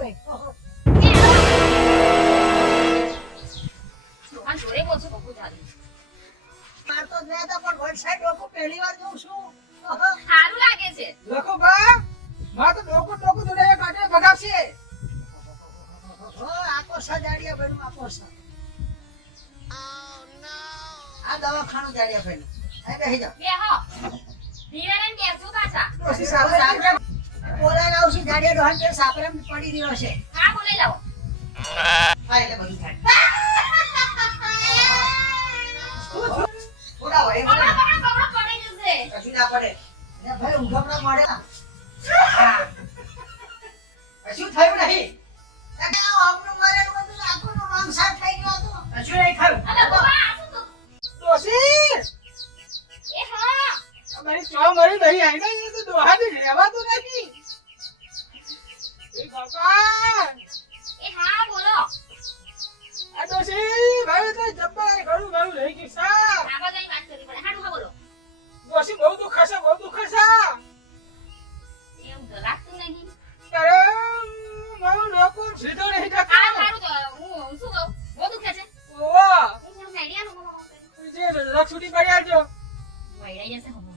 ભાઈ આ જોડે બોલছো બકુ ચાલી માર તો ગયા તા પણ વન સાઈડ લોકો પહેલી વાર જોઉં છું સારું લાગે છે લખો બા માં તો ડોકું જોડે કાઢે ભગાવશે આખો સજાડિયા ભાઈ આખો સ આ દવાખાનું જાડિયા ભાઈ આ બેહી જાઓ બેહો ધીરેન બેસો પાછા ડોસી સાહેબ બોલાય લાવ છું જાડિયા ડોહાન કે સાપરેમ પડી રહ્યો છે હા બોલાઈ લાવો હા એટલે બધું થાય થોડા હોય પકડો પડી જશે કશું ના પડે ને ભાઈ ઊંઘમણા મળે હા કશું થયું નહીં આપણું મરેલું બધું આખું રંગ સાફ થઈ ગયો હતો કશું નહીં થયું અરે બાબા આ શું તો ડોસી એ હા અમારી ચો મરી નહીં આઈ નહીં તો દોહાની રહેવાતું નથી એ બાપા એ હા બોલો આ ડોસી ભાઈ તો જબ્બર ઘણું ઘણું લઈ ગઈ સા આવા જઈ વાત કરી પડે હાડું હા બોલો ડોસી બહુ દુખે છે એવું તો લાગતું નહીં અરે મારું લોકો સીધો નહીં આ ટકા સારું તો હું શું કહું બહુ દુખે છે ઓવા હું થોડું આઈડિયા નું જે રક્ષુડી કરી આવજો વૈરાઈ જશે હું કહું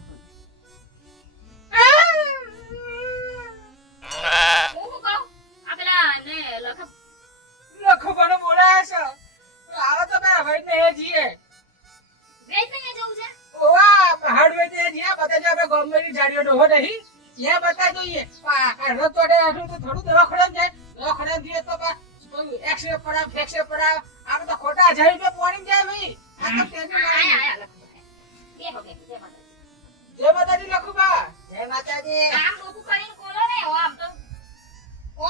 આ પેલા ને લખ લખો પણ બોલાયા છે આવો તો બે ભાઈ ને જીએ વેચ ને જવું છે ઓવા હાડવે તે જીયા બતા જે આપણે ગોમની જાડીઓ ડોહો નહીં એ બતા જોઈએ આ રત તોડે આઠું તો થોડું દવાખાને જાય દવાખાને જઈએ તો એક્સરે પડા ફેક્સરે પડા આપણે તો ખોટા 1000 રૂપિયા પોણી જાય ભાઈ આ તો તેની આયા લખ બે હો બે જય માતાજી લખુબા જય માતાજી આમ ડોકું કરીને બોલો ને આમ તો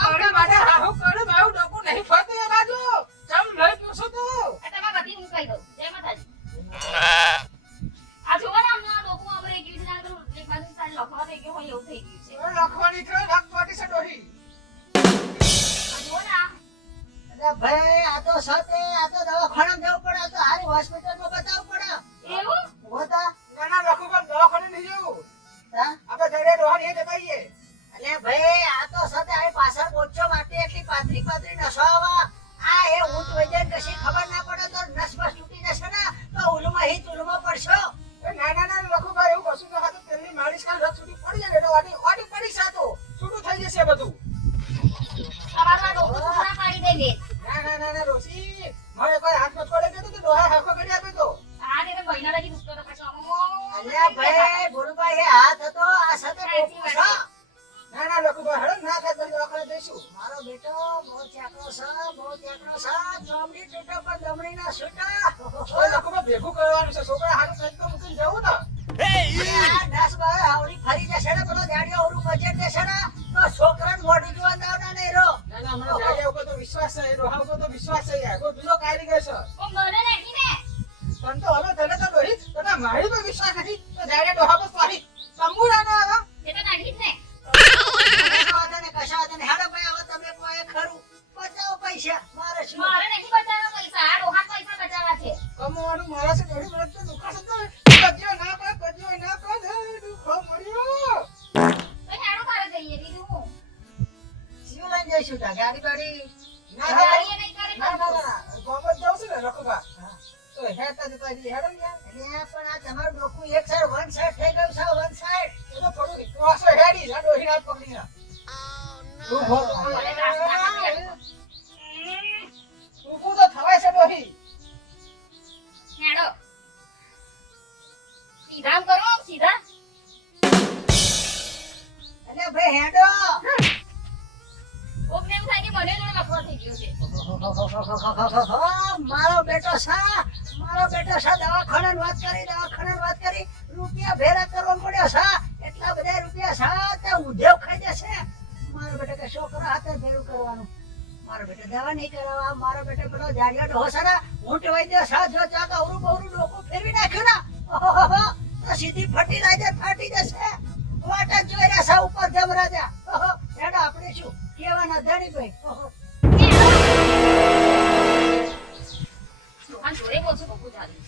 ઓરે મારે હાહુ કરું બાઉ ડોકું નહીં ફરતું એ બાજુ ચમ લઈ પૂછું તું તમારે બધી હું કહી દઉં જય માતાજી આ જોવો ને અમને ડોકું આપણે એક વિચાર કરું એક બાજુ સારી લખવા થઈ ગયો હોય એવું થઈ ગયું છે લખવાની છે લખવાની છે ડોહી આ જોવો ને આ અરે ભાઈ આ તો સતે આ તો દવાખાને જવું પડે આ તો હારી હોસ્પિટલમાં બતાવવું પડે એવું હોતા નાના લખુબા દવાખાને નહીં જવું હા આપણે જડે ડોહાની એ દેખાઈએ અલે ભાઈ આ તો સતે આ પાછળ બોચો માટે એટલી પાતરી નસાવા આ એ ઊંટ વજન કશી ખબર ના પડે તો નસ બસ તૂટી જશે ને તો ઉલુમાં હિત ઉલુમાં પડશો એ નાના લખુબા એવું કશું તો હાથ તેલની માલિશ કાલ રત છૂટી પડી જાય એટલે ઓડી પડી સાતો છૂટું થઈ જશે બધું તમારું આ ડોકું પૂરા પાડી દેજે ના રોશી મારે કોઈ હાથ મત પડે તો ડોહા હાખો કરી આપે તો આ ને મહિના લગી દુખતો તો પાછો અલે ભાઈ ગુરુભાઈ એ હાથ હતો આ સતે ટોપું છે ના લખુબા હળ ના થાય તો દવાખાને જઈશું મારો બેટો બહુ ચાકરો છે ચોમડી તૂટે પણ દમડી ના છૂટા ઓય લખુબા ભેગું કરવાનું છે છોકરા હારું કંઈક તો મૂકીને જવું ને આ 10 બાર આવડી ફરી જશે ને પેલો જાડિયો ઓરું બજેટ દેશે ને તો છોકરાને મોઢું જોવા દાવના નહીં રહો ના મને જાગે ઉપર તો વિશ્વાસ છે ડોહા ઉપર તો વિશ્વાસ છે યાર કોઈ બીજો કાઈ ગયો છે ઓ મને નહીં ને તન તો હવે તને તો ડોહી તને મારી પર વિશ્વાસ નથી તો જાગે ડોહા પર પાડી સંબુડા ના આવે એ તો નાખી જ ને કશા ને હેડો ભાઈ હવે તમે કોઈ ખરું બચાવો પૈસા મારે શું મારે નહીં બચાવવા પૈસા આ ડોહા પૈસા બચાવવા છે કમવાનું મારા છે ડોહી મને તો દુખા છે તો કજ્યો ના કરે દુખો મળ્યો તો હેડો તારે જઈએ બીજું હું શું લઈને જઈશું તા ગાડી બાડી ગાડીએ નહીં કરે ના ગોમત જાવ છે ને લખુબા તો હેતા જતા જી હેડો યાર એટલે પણ આ તમારું ડોકું એક સાઈડ વન સાઈડ થઈ ગયું છે વન સાઈડ એ તો થોડું ક્રોસ હેડી ના ડોહી ના પકડી ના તું ભો તું તો થવાય છે ડોહી હેડો સીધા આમ કરો સીધા એટલે ભાઈ હેડો ઓમને એવું થાય કે મને જોડે લખવા થઈ ગયો છે મારો બેટો દવાખાને વાત કરી રૂપિયા ભેરા કરવા પડ્યો સા એટલા બધા રૂપિયા સા તે ઉધેવ ખાઈ જશે મારો બેટો કે છોકરો હાથે ભેરું કરવાનું મારો બેટો દવા નહીં કરાવવા મારો બેટો પેલો જાડિયો ડોહો છે ને ઊંટ વૈદ્ય સા જો ચાક અવરું બવરું ડોકું ફેરવી નાખ્યું ને ઓહો તો સીધી ફાટી જશે વાટા જોઈ રહ્યા સા ઉપર જમ રાજા ઓહો હેડો આપણે શું કેવાના ધણી ભાઈ ઓહો આ જોડે બોલছো બકુ ચાલી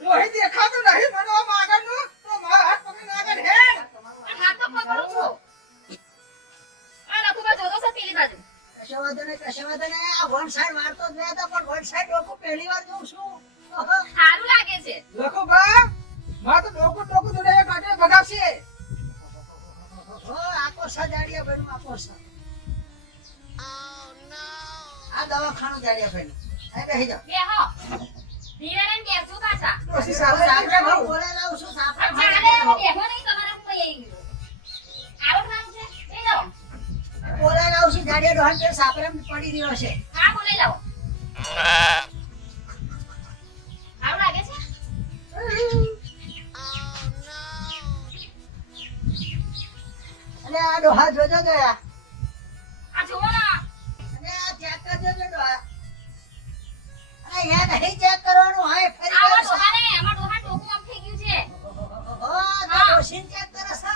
ડોહી દેખાતું નહીં મને આમ આગળનું તો મારા બધાને આ વન સાઈડ મારતો જ રહ્યા હતા, પણ વન સાઈડ લોકો પહેલી વાર જોઉં છું. સારું લાગે છે. લખો બા માં તો ડોકું જોડે કાઢે ભગાવશે. આખો સજાડિયા ભાઈનું આખો સ. આ દવાખાનું જાડિયા ભાઈનું. અહીં બેસી જાઓ. બેહો. ધીરે રહીને બેસજો પાછા. ડોશી સાપરે સાપરે ભાવ બોલે લાવું છું, સાપરે આ ભાવ ચાલે, બોલે બેહો નહીં, તમારે હું કઈ આવી ગયું. આવું કામ છે? લઈ જાઓ. લાવું છું, જાડિયા ડોહાન પેર સાપરે પડી રહ્યો છે. હા, બોલાઈ લાવો. સારું લાગે છે? અને આ ડોહા જોજો ગયા. આ જુઓ ને. અને આ ચેક કરજો જો ડોહા. અને અહીંયા નહીં ચેક કરવાનું, હા ફરી આમાં વાર ડોહાને, આમાં ડોહા ટોકું આમ થઈ ગયું છે. તો ડોશીને ચેક કરે છે.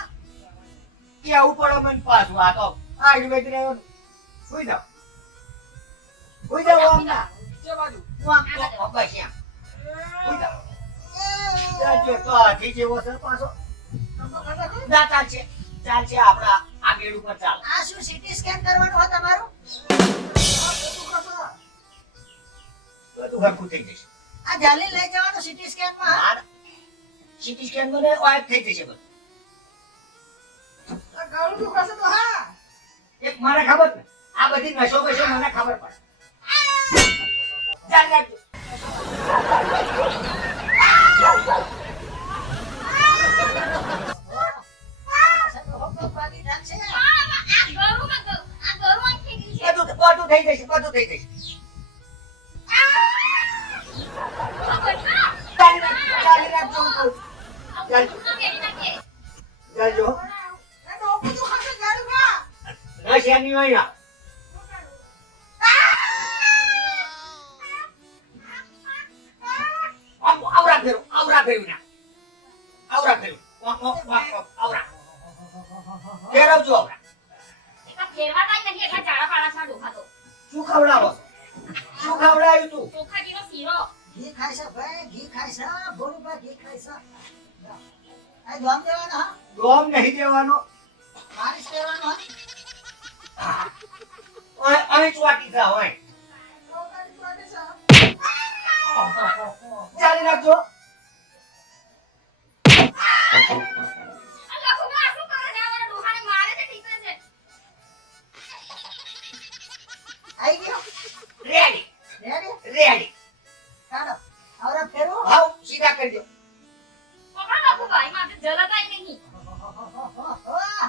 કેવું પડે મને પાછું આ તો આયુર્વેદ રહેવાનું. સુઈ જાઓ આમ ના. છે બાજુ. હું આમ તો બસ એમ. સુઈ જાઓ. જાજો તો હાથી જેવો છે પાછો. ના ચાલશે આપડા આ બેડ ઉપર ચાલ. આ શું સીટી સ્કેન કરવાનું હોય તમારું? બધું હરખું થઈ જશે. આ જાલી લઈ જવાનું સીટી સ્કેન માં. સીટી સ્કેન મને ઓએફ થઈ જશે બધું. આ ગાળું દુખાશે તો હા. એક મને ખબર ને આ બધી નશો બશો મને ખબર પડે. ચાલ રાખજો. બાકી ઠાક છે. આ ગરુમાં આ ગરુ આમ થઈ ગયું છે. બધું થઈ જશે બધું થઈ જશે. ચાલી રાખજો હું કહું. આ ગરુમાં બેઠી નાખે. ચાલજો. એ ડોકું દુખાશે ગાડીમાં. નશ એની હોય ના. આવરા ફેરું ના. આવરા ફેરું. આવરા. ફેરવજો આવરા. એકા ફેરવાતા જ નથી, એટલા જાડા પાડા છે આ ડોહા તો. શું ખવડાવો છો? શું ખવડાવ્યું તું? ચોખાજીનો શીરો. ઘી ખાય છે ભાઈ, ઘી ખાય છે. ભોળુભાઈ ઘી ખાય છે. આ દમ દેવાનો હા, ગોમ નહીં દેવાનો. માલિશ કરવાનો હા. અહીં ચોટી જા હોય. ચાલી રાખજો. આ લખુમાં આ શું કરે છે? આ મારા ડોહાને મારે છે, ટીપે છે. આઈ ગયો. Ready ready? રેડી. ચાલો. હવે ફેરવો. ભાવ સીધા કરજો. પકડો લખુભાઈ, માથે જલતાય નહીં. વાહ.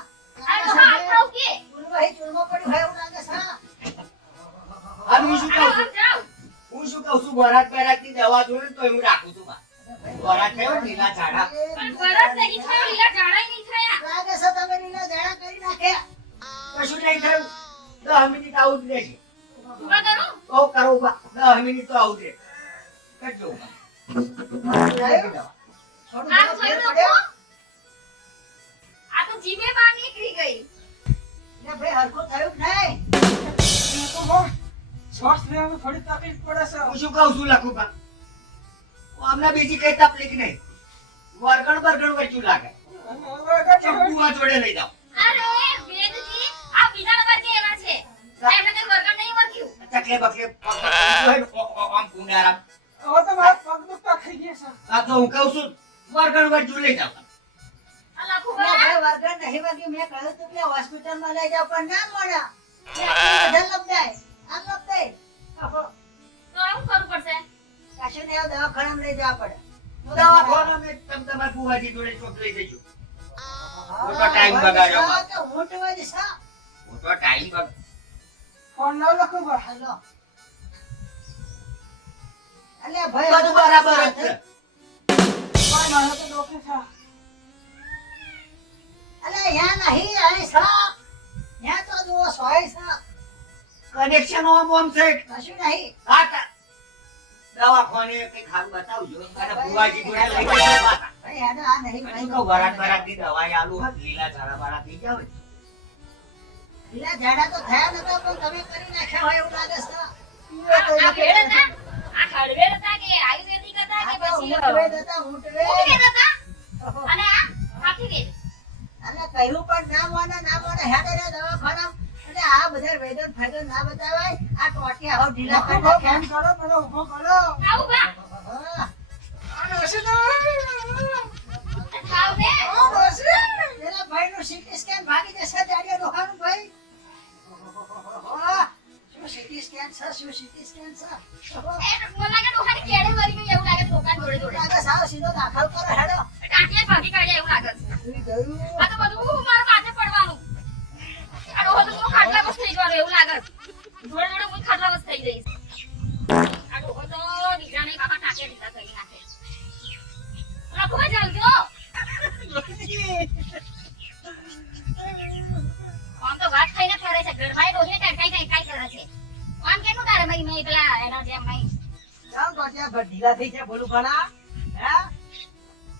આ ડોહા હાથ થાવ કે? ભોળુભાઈ ચૂરમો પડ્યું હોય એવું લાગે છે. અને હું શું કહું આ છું? જાઓ. બરાત ની દવા જોઈને તો હું રાખું છું. બરાત થયો ને લીલા ઝાડા. પણ ગરજ નહીં થયો, લીલા જાડાય નહીં થયા. લાગે છે તમે લીલા ઝાડા કરી નાખ્યા. કશું નહીં થયું. 10 મિનિટ આવું જ રહેશે. ઊભા કરો. તો કરો ઉભા. 10 મિનિટ તો આવું જ રહે. કરજો ઉભા. થયું? દવા. થોડું આ ઘણું થયું ફેર પડ્યો? લખો. આ તો જીભે બહાર નીકળી ગઈ. ને ભાઈ હરખું થયું કે નહીં? એ તો બહુ શ્વાસ લેવામાં થોડી તકલીફ પડે છે. હું શું કહું છું લખુભા? અમને બીજી કઈ તકલીફ નહીં. વરગણ વચ્ચું લાગે. ચંપુમાં જોડે લઈ જાઓ. અરે વેદજી, આ બીજા નંબર કે એવા છે. એમને કઈ વર્ગણ નહીં વર્ગ્યું. તકલે બકલે આમ કુંડારામ. હવે તો મારા પગ દુખતા થઈ ગયા છે. આ તો હું કહું છું વરગણ વચ્ચું લઈ જાઓ. આ ને લખુભાઈ, ભાઈ વરઘણ નહીં વાગ્યું. મેં કહ્યું તું કે હોસ્પિટલમાં લઈ જાઓ પણ ના મળ્યા. બધા લપડાય. આમ લપડાય. તો એવું કરવું પડશે. કશું નહીં, હવે દવાખાનામાં લઈ જવા પડે. દવાખાનામાં તમારા બુવાજી જોડે ચોક લઈ જજો. મોટો ટાઈમ બગાડ્યો મારો. તો ઊંટ હોય છે. મોટો ટાઈમ બગાડ્યો. ફોન લાવ લખુભા. હાલો. અલ્યા ભાઈ બધું બરાબર જ છે. પણ મારે તો ડોકે છે. અલ્યા યા નહીં, અહીં છે. યા તો જુઓ સોય છે. કનેક્શન ઓમ છે. કશું નહીં. હા દવાખાને કઈ ખારું બતાવજો. અને બુવાજી જોડે લઈ જજો પાછા. ભાઈ હેડો, આ નહીં પછી કહું વરાતની દવાઈ આલુ હોત લીલા ઝાડા વાળા થઈ જાવ. લીલા ઝાડા તો થયા નતા પણ તમે કરી નાખ્યા હોય એવું લાગે છે. આ ભેળ હતા? આ હળવેળ હતા કે આયુર્વેદિક હતા કે આ તો પછી ઊંટ વેદ હતા, ઊંટ વેદ. ઊંટ વેદ હતા? અને આ હાથી વેદ. અને કહ્યું પણ ના મોને હેડે રે દવાખાના. એટલે આ બધા વેદન ફાયદો ના બતાવાય. આ ટોટિયા હાવ ઢીલા કરી ઉભો નાખ્યા. ફોન કરો, મને ઉભો કરો. આવું બા હા. આ ડોશી તો ખાવ ને ઓ ડોશી. પેલા ભાઈનું CT સ્કેન ભાગી જશે જાડિયો ડોહાનું ભાઈ. વાહ, શું CT સ્કેન છે, શું CT સ્કેન છે. એ મને લાગે ડોહાની કેડે મરી ગઈ એવું લાગે દુકાન જોડે જોડે લાગે સાવ સીધો દાખલ કરો હેડો. ટાંટિયા ભાગી કાઢ્યા એવું લાગે છે. શું ગયું? આ તો બધું મારા માથે પડવાનું. આ ડોહો તો ખાટલા બસ થઈ જવાનું એવું લાગે છે. જોડે જોડે હું ખાટલા બસ થઈ જઈશ. આ ડોહો તો બીજાને કાકા ટાંટિયા દીધા કરી નાખે. લખવા ચાલજો. આમ તો વાત થઈને ફરે છે. ઘરમાં ડોહીને કાઈ કરે છે. આમ કેટલું તારે મેં પેલા એના જેમ નહીં. જાઓ ટોટિયા ભર ઢીલા થઈ ગયા બોલું ભણા. હે?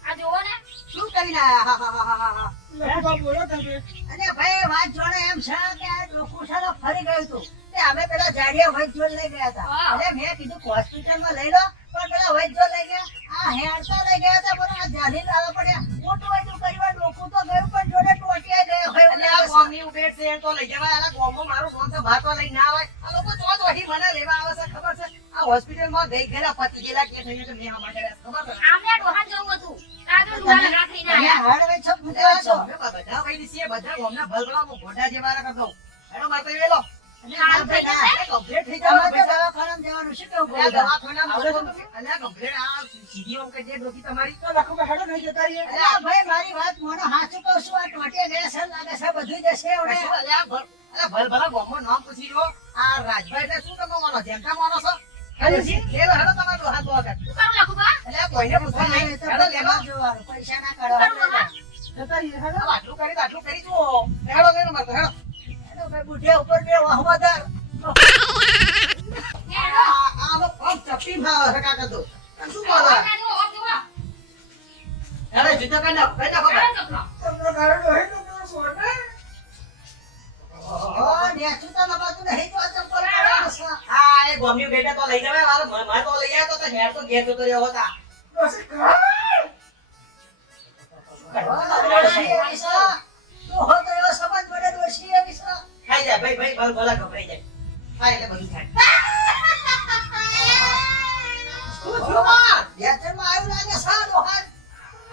આ જુઓ ને શું કરીને આયા? હા, હા, હા, હા, હા. લખવા બોલો તમે. અને ભાઈ વાત જોડે એમ છે કે આ ડોકું છે ને ફરી ગયું હતું. તે અમે પેલા જાડિયા વૈદ્યોને લઈ ગયા હતા. હા. એટલે મેં કીધું કે હોસ્પિટલમાં લઈ લો, પણ પેલા વૈદ્યો લઈ ગયા. આ હેરતા લઈ ગયા હતા, પણ આ જાલી લાવવા પડ્યા. મોટું વૈદ્યું કર્યું, ડોકું તો ગયું, પણ જોડે ટોટિયા ગયો. ભાઈ, એટલે આ ગામની ઉભેટ છે તો લઈ જવાય. આલા ગામમાં મારું નામ તો બહાર તો લઈ ના આવે. આ લોકો ચોથ વહી મને લેવા આવે છે, ખબર છે? આ હોસ્પિટલમાં ગઈ ગયેલા પતિ ગયેલા કે થઈને તો મેં અમારે ખબર છે? આમને આ ડોહાન જવું હતું. આ તો ડોહા લગા થઈને તમે આયા. હાડ વેચો પૂછ્યા છો. અમે બધા વહી છીએ, બધા ગામના ભલભલામાં ઘોડા જેવા રખડ દઉં. હેડો મારે તો વેલો. અને હાલ થઈ આપણે જશે? કમ્પ્લીટ થઈ તમારે જવા તો પૈસા. દવાખાનામાં જવાનું શું કેવું અલ્યા બોલો? દવાખાનામાં આવડે છે તમે? અલ્યા કમ્પ્લીટ આ સીધી ઓમ કે જે ડોકી તમારી. તો લખવા હેડો નહીં જતા રહીએ. અલ્યા ભાઈ મારી વાત મોનો સાચું કહું છું. આ ટોટિયા ગયા છે, લાગે છે બધું જશે હવે. શું અલ્યા ભલભલા ગામમાં નામ પૂછી લો. આ રાજભાઈ એટલે શું તમે માનો? જેમકા માનો છો? હેડો જી, લેલો હેડો તમારો ડોહા તો આગળ. શું કરું લખું બા? અલ્યા કોઈને પૂછવા નહીં. હેડો લેલો. જોવાનું પૈસા ના શું કરું કાઢવા. ડોહા? જતા રહીએ હેડો. આટલું કરી તો આટલું કરી જુઓ. હેડો લેલો મારે તો હેડો. હેડો ભાઈ, બુઢિયા ઉપર બે વાહવાદાર. હેડો. આનો પગ ચપટીમાં આવે છે કાકા તો. તમે શું બોલો? આ જુઓ, આ જુઓ. હેડો જુદો કરી નાખો, કરી નાખો ભાઈ. હેડો ચપલો. તમને ગાડો હોય તો તમે સોટે. ઓહો, નેચું તો નવાતું નહીં તો આ ચપ્પલ પહેરવાનું છે. હા, એ ગોમની બેટા તો લઈ જવાય. મારે તો લઈ આવ્યો તો હેડ તો ઘેર જતો રહ્યો હતા. ડોશી ખાય. ઓહો, ડોશી એવી છે. ડોહો તો એવો સંબંધ વડે ડોશી એવી છે. ખાઈ જાય ભાઈ ભાઈ ભલ ભલા ગભરાઈ જાય. હા એટલે બધું થાય. શું થયું માં? નેચરમાં આવ્યું લાગે છે આ ડોહા.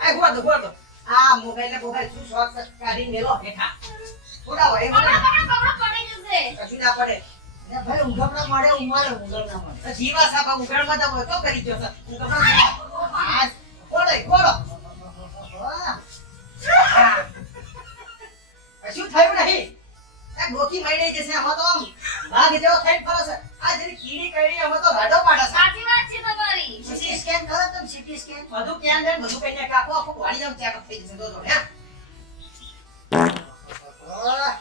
આ ગોળ દો. આ મોબાઈલ ને મોબાઈલ શું શોખ છે? કાઢીને મેલો હેઠા. થોડા હોય એમ પકડો, પડી જશે. કશું ના પડે. અને ભાઈ ઊંઘમણા મળે ઊંઘવાળે ઊંઘમણા મળે. તો જીવા સાપા ઉઘાડમાં તો તો કરી ગયો છે. હું કપડાં હા ગોળો. વાહ. હા. કશું થયું નહીં. આ ડોકી મળી જશે આમાં તો આમ વાઘ જેવો થઈને ફરે છે. આ જેની કીડી કઈડી આમાં તો રાડો પાડે છે. સાચી વાત છે તમારી. CT સ્કેન કરો તમે, CT સ્કેન. બધું કેમ ને બધું કઈ નાખે આખું વાળી આમ ચેકઅપ થઈ જશે તો હે. ઓહ.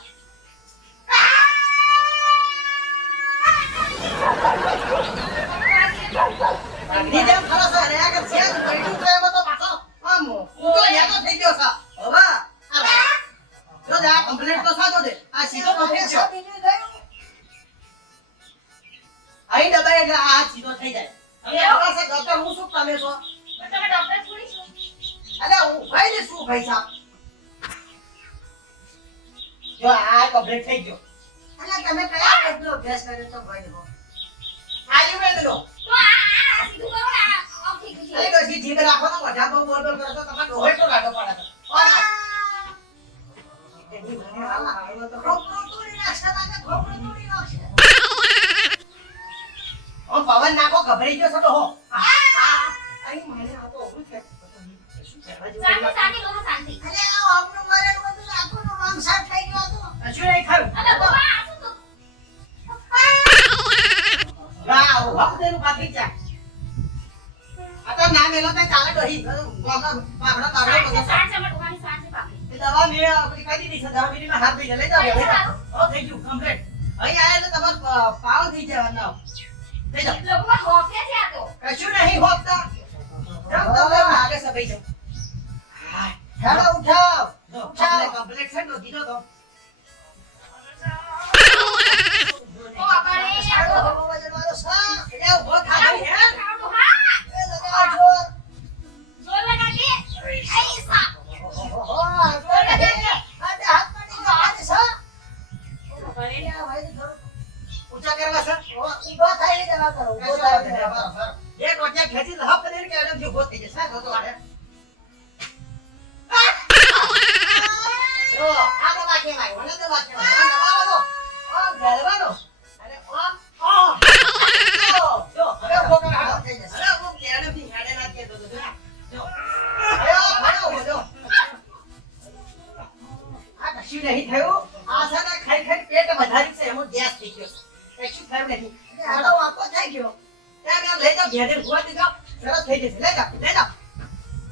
વાઘની જેમ ફરે છે. અને આગળ છે જ પૈડું છે એમાં તો પાછો આમ ઊંધો યાદો થઈ ગયો છે. હવે જો આ કમ્પ્લેટ તો સાચો છે. આ સીધો કમ્પ્લેટ છે. બીજું ગયું? અહીં દબાઈ એટલે આ સીધો થઈ જાય. તમને ખબર છે ડોક્ટર હું શું તમે છો? પણ તમે ડોક્ટર થોડી છો. અલ્યા હું ભાઈ ને શું ભાઈ સાહેબ? જો આ કમ્પ્લેટ થઈ ગયો. અલા તમે કયા કેટલો અભ્યાસ કર્યો તો ભાઈ હો? આયુર્વેદ નો. તો આ સીધું કરો ને આમ થઈ ગયું અરે છે. ડોશી જીભ રાખો તો મોઢા પર બોલ બોલ કરશો તમારે ડોહે તો રાડો પાડે છે. ઓર એની મને હાલ આવ્યો તો ખોપરું તોડી નાખશે લાગે, ખોપરું તોડી નાખશે. ઓ પવન નાખો ગભરાઈ ગયો છો તો હો. અહીં મને આ તો ઓલું છે. શું કહેવા જેવું શાંતિ, નથી. શાંતિ, ડોહા, શાંતિ. અલે આ આપણું મરેલું બધું આખુંનું રંગ સાફ થઈ ગયું હતું. કશું નહીં ખાયું. અલે બાબા, આ શું તો? વાહ, વખતેનું પાથરી ચા. આ તો ના મેલો તો ચાલે ડોહી. ગામના પાપડા પાપડા સાંજ છે, બધા. સાંજ છે, અમારા ડોહાની સાંજ છે પાપડી. એ દવા મેં આપણી કહી દીધી છે. 10 મિનિટમાં હાથ થઈ જાય. લઈ જાઓ થઈ લઈ ગયું જાઓ. ઓ થઈ ગયું કમ્પ્લીટ. અહીં આયા એટલે તમારે પાવન થઈ જવાના. લઈ જાઓ. લોકોમાં હોફે છે આ તો. કશું નહીં હોપતા. જમ તમે આગળ સભાઈ જાઓ. હા. હેડો ઉઠાવ. જો, કમ્પ્લીટ છે ને દીધો તો. તો આપણે આ તો આવો વજનવાળો સા. એટલે ઊભો થા ભાઈ, હે? આ ડોહા, એ લગાવ જોર. જોર લગા કે. એ સા. ઓહો, આ તો નહીં. આ હાથ પડી ગયો, આ સા. કરે. આ દવા કહેવાય, મને દવા કહેવાય. આમ દબાવવાનો, આમ ઘેરવાનો. અને આમ, જો, હવે ઉભો કર, હાલો થઈ જશે. અરે, હું ઘેરથી હેડે ના કહેતો હતો, જો. હવે ઉભો, જો. આ કશું નહીં થયું. આ છે ને ખાઈ ખાઈ પેટ વધાર્યું છે, એમાં ગેસ થઈ ગયો છે. કશું થયું નહીં. આડો વાંકો થઈ ગયો. તેમ એમ લઈ જાઓ, ઘેરે ઉભા થઈ જાઓ. સરસ થઈ જશે. લઈ જાઓ, લઈ જાઓ.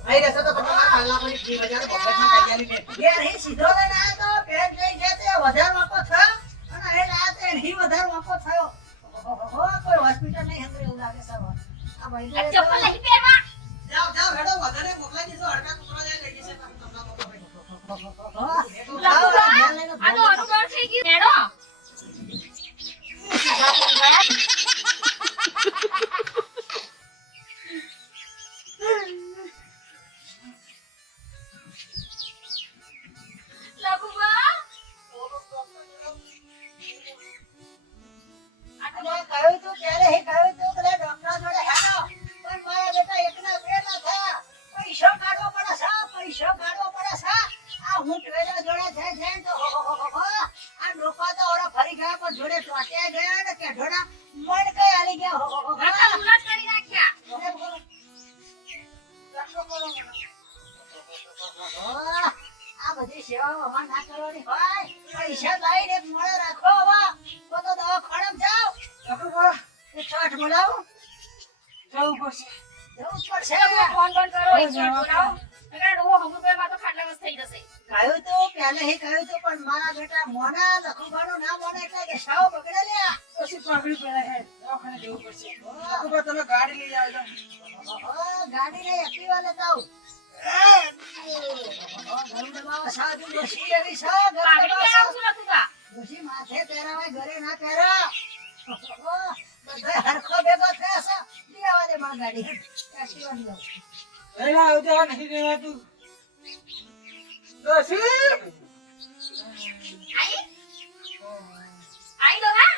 અહીં રહેશે તો પછી મારા કલાકોની ફી બજાર મફતની તૈયારી છે. ઘેર હી સીધો લઈને આવ્યો તો પેટ લઈ ગયા તે વધારે વાંકો થયો અને એ લાયા તે એની વધારે વાંકો થયો. ઓહો, કોઈ હોસ્પિટલ નહીં હંગરે એવું લાગે છે હવે. આ ભાઈ આ ચપ્પલ નહીં પહેરવા. જાઓ, જાઓ, હેડો, વધારે મોકલાઈ દીધો. હડકા કૂતરા જાય લઈ જશે. તમને લખુબા, આ તો અનુભવ થઈ ગયું. હેડો. લખુબા, અને કહ્યું તું ત્યારે હી કહ્યું તું કે લે ડોક્ટર જોડે હેડો. પણ મારા બેટા એકના બે ના થયા. પૈસો કાઢવો પડે છે, પૈસો કાઢવો પડે છે. આ હું ટ્રેલર જોડે જઈને તો આ ડોકા તો ઓરા ફરી ગયા પણ જોડે ચોટ્યા ગયા ને કે ઢોડા મણ કઈ હાલી ગયા. આખા ઉલટ કરી નાખ્યા. આ બધી સેવાઓ અમારે ના કરવાની હોય. પૈસા લાવીને એક મળે રાખો હવે. તો તો દવાખાને જાઓ. લખુભા, 108 બોલાવો. જવું પડશે. જવું જ પડશે. ફોન બંધ કરો. એક મિનિટ બોલાવો. નકર ડોહો હમુભાઈમાં તો ખાટલા બસ થઈ જશે. કહ્યું તું પહેલે હી કહ્યું તું પણ મારા બેટા મોના લખુભાનું ના મોને એટલે દશાઓ બગડે લ્યા. પછી પાઘડી પહેરાય હે. દવાખાને જવું પડશે. લખુભા, તમે ગાડી લઈ આવજો. ગાડી ને એક્ટિવા લેતા આવું. ઘરું દબાવો સાજુ ડોશી એવી છે. ઘર પાઘડી દબાવો. પહેરાવું છું લખુબા. ડોશી માથે પહેરાવાય ઘરે ના પહેરા. બધા હરખો ભેગો થયા છે. લઈ આવવા દે મારી ગાડી. એક્ટિવા લઈ આવું. લઈને આવજો, નહીં રહેવાતું. ડોશી! આઈ? આઈ લો હા?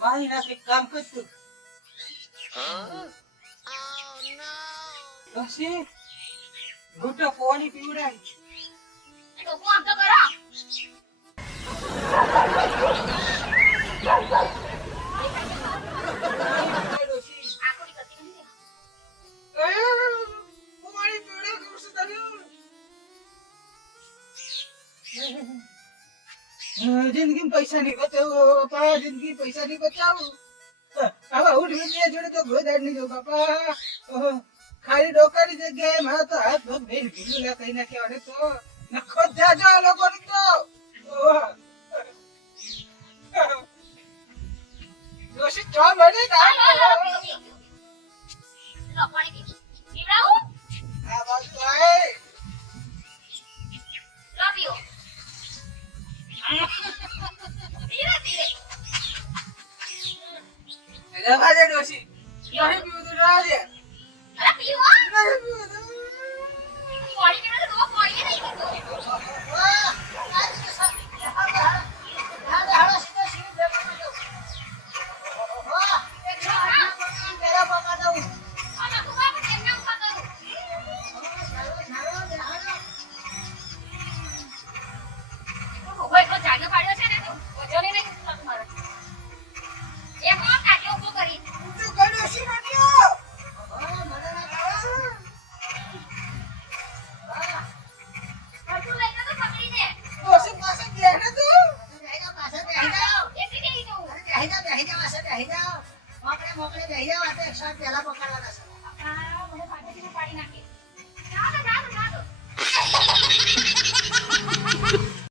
મારી નાખે કામ કરતું. ડોશી, ઘૂંટો પાણી પીવડાય. ડોકો આમ તો કરો. ડોશી, આંખોની ગતિ નથી. પાણી પીવડાય કહું છું તને. જિંદગી પૈસા નહીં બચાવું બાપા, જિંદગી પૈસા નહીં બચાવું. હવે ઉઠ વિદ્યા જોડે તો ગોદાડ નહીં જવું બાપા. ખાલી ડોકાની જગ્યાએ મારા તો હાથ પગ બેન ભીલું લે કઈ નાખ્યા અને તો નખો જ જાજો આ લોકોની તો. ડોશી ચા મળે ને લો, લો, લો, પીઓ, પીઓ, પીઓ. લો, પાણી પીઓ. પીવડાવું? આ બાજુ આય. લો, પીઓ. ધીરે, ધીરે. રવા દે ડોશી. નહીં પીવું તો રવા દે. અરે, પીઓ. નહીં પીવું તો. પાણી પીવો તો ડોકો પાણી નહીં પીતો. આ લખુબા પણ તેમને ઊભા કરું. ડોકો એટલો જાજો પાડ્યો છે ને તો વજને નહીં ઉઠતું મારે. એક વાર કાઢ્યો ઊભો કરી. તું કઈ ડોશી નાખ્યો. હજુ લઈને તો પકડી દે. ડોશી પાસે ગયા ને તું. એથી નહીં જવું. મોકલે બેહી જાવ. આપણે મોકલે બેહી જાવ. આ તો 108 પહેલા પકડવાના છે.